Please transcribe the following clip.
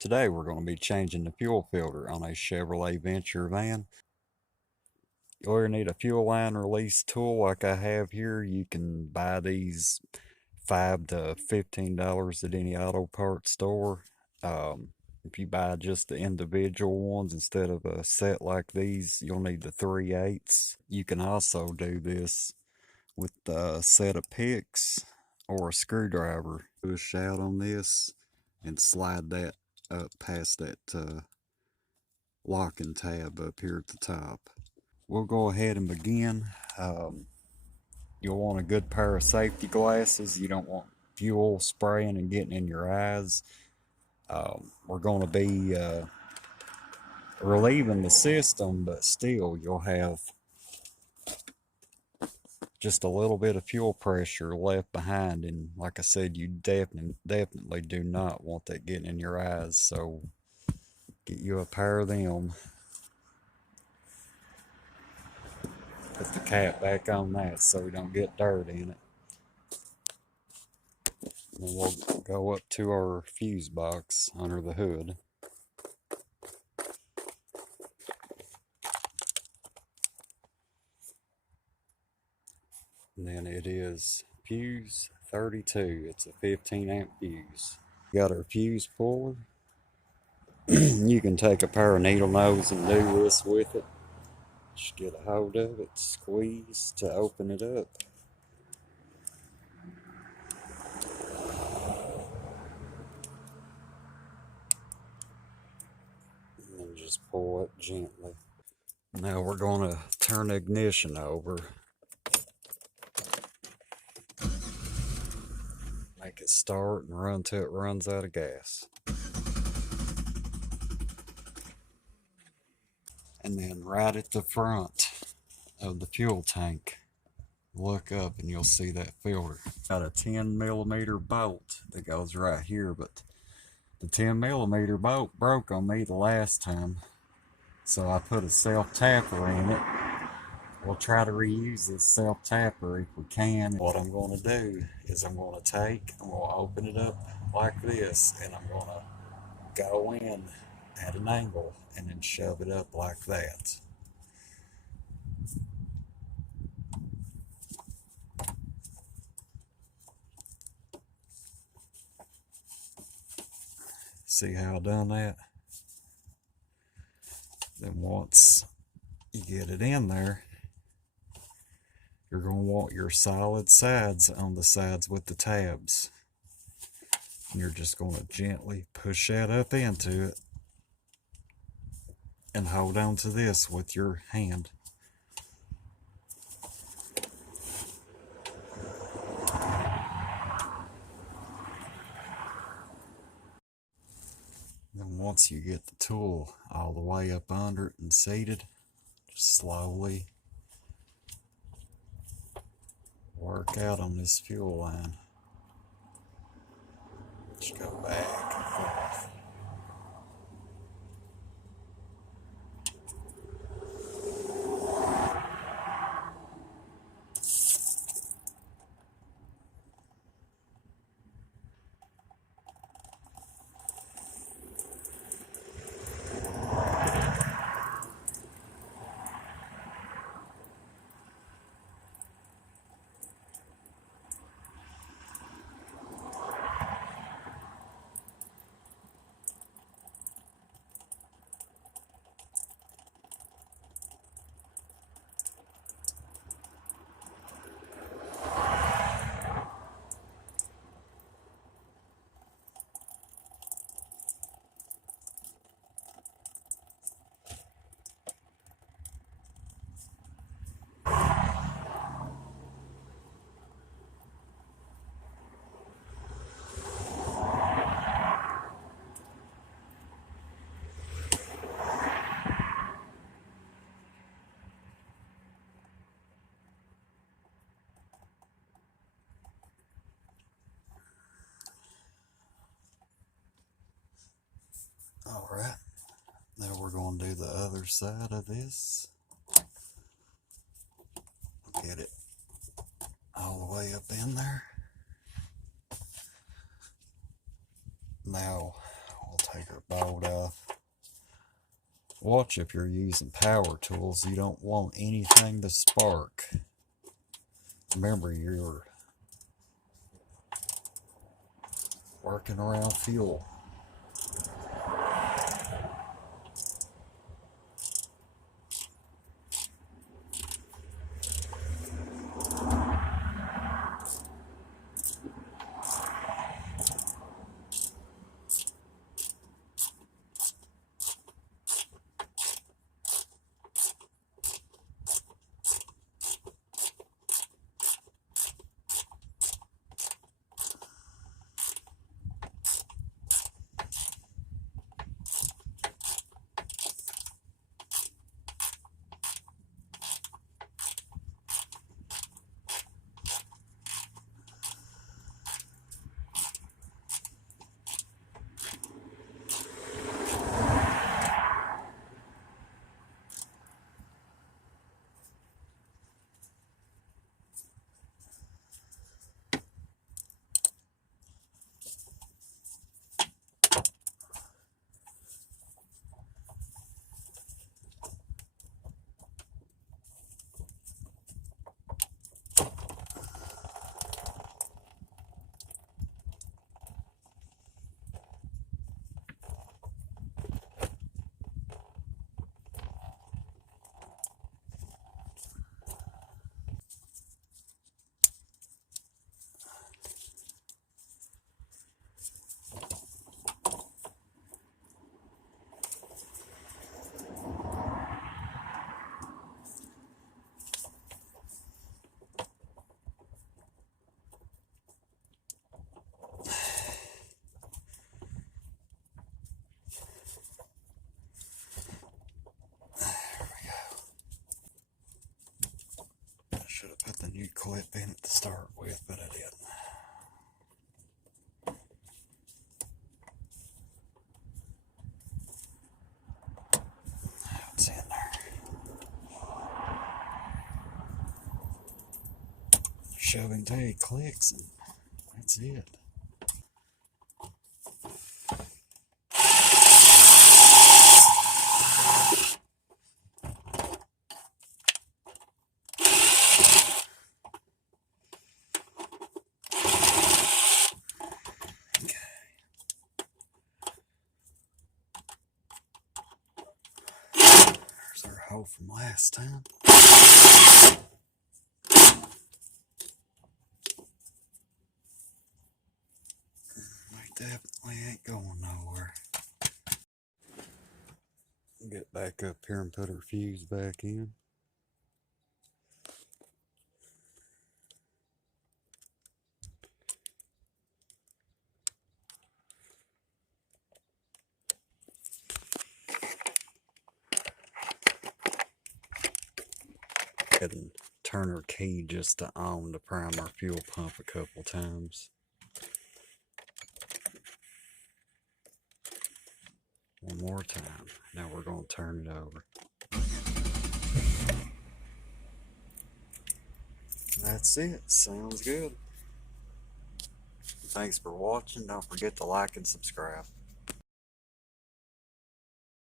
Today we're going to be changing the fuel filter on a Chevrolet Venture van. You'll either need a fuel line release tool like I have here. You can buy these $5 to $15 at any auto parts store. If you buy just the individual ones instead of a set like these, you'll need the 3/8. You can also do this with a set of picks or a screwdriver. Push out on this and slide that up past that locking tab up here at the top. We'll go ahead and begin. You'll want a good pair of safety glasses. You don't want fuel spraying and getting in your eyes. We're going to be relieving the system, but still you'll have just a little bit of fuel pressure left behind, and like I said, you definitely do not want that getting in your eyes, so get you a pair of them. Put the cap back on that so we don't get dirt in it. And then we'll go up to our fuse box under the hood. And then it is fuse 32. It's a 15 amp fuse. Got our fuse puller. You can take a pair of needle nose and do this with it. Just get a hold of it, squeeze to open it up. And then just pull it gently. Now we're going to turn the ignition over. Make it start and run till it runs out of gas. And then right at the front of the fuel tank, look up and you'll see that filter. Got a 10mm bolt that goes right here, but the 10mm bolt broke on me the last time, so I put a self-tapper in it. We'll try to reuse this self-tapper if we can. What I'm going to do is I'm going to open it up like this, and I'm going to go in at an angle and then shove it up like that. See how I done that? Then once you get it in there, you're going to want your solid sides on the sides with the tabs. And you're just going to gently push that up into it and hold on to this with your hand. Then once you get the tool all the way up under it and seated, just slowly work out on this fuel line. Just go back and forth. All right, now we're going to do the other side of this. Get it all the way up in there. Now we'll take our bolt off. Watch if you're using power tools, you don't want anything to spark. Remember, you're working around fuel. Should have put the new clip in it to start with, but I didn't. It's in there. Shoving till it clicks, and that's it. There's our hole from last time. We definitely ain't going nowhere. Get back up here and put our fuse back in. And turn our key just to on to prime our fuel pump a couple times. One more time. Now we're going to turn it over. That's it. Sounds good. Thanks for watching. Don't forget to like and subscribe.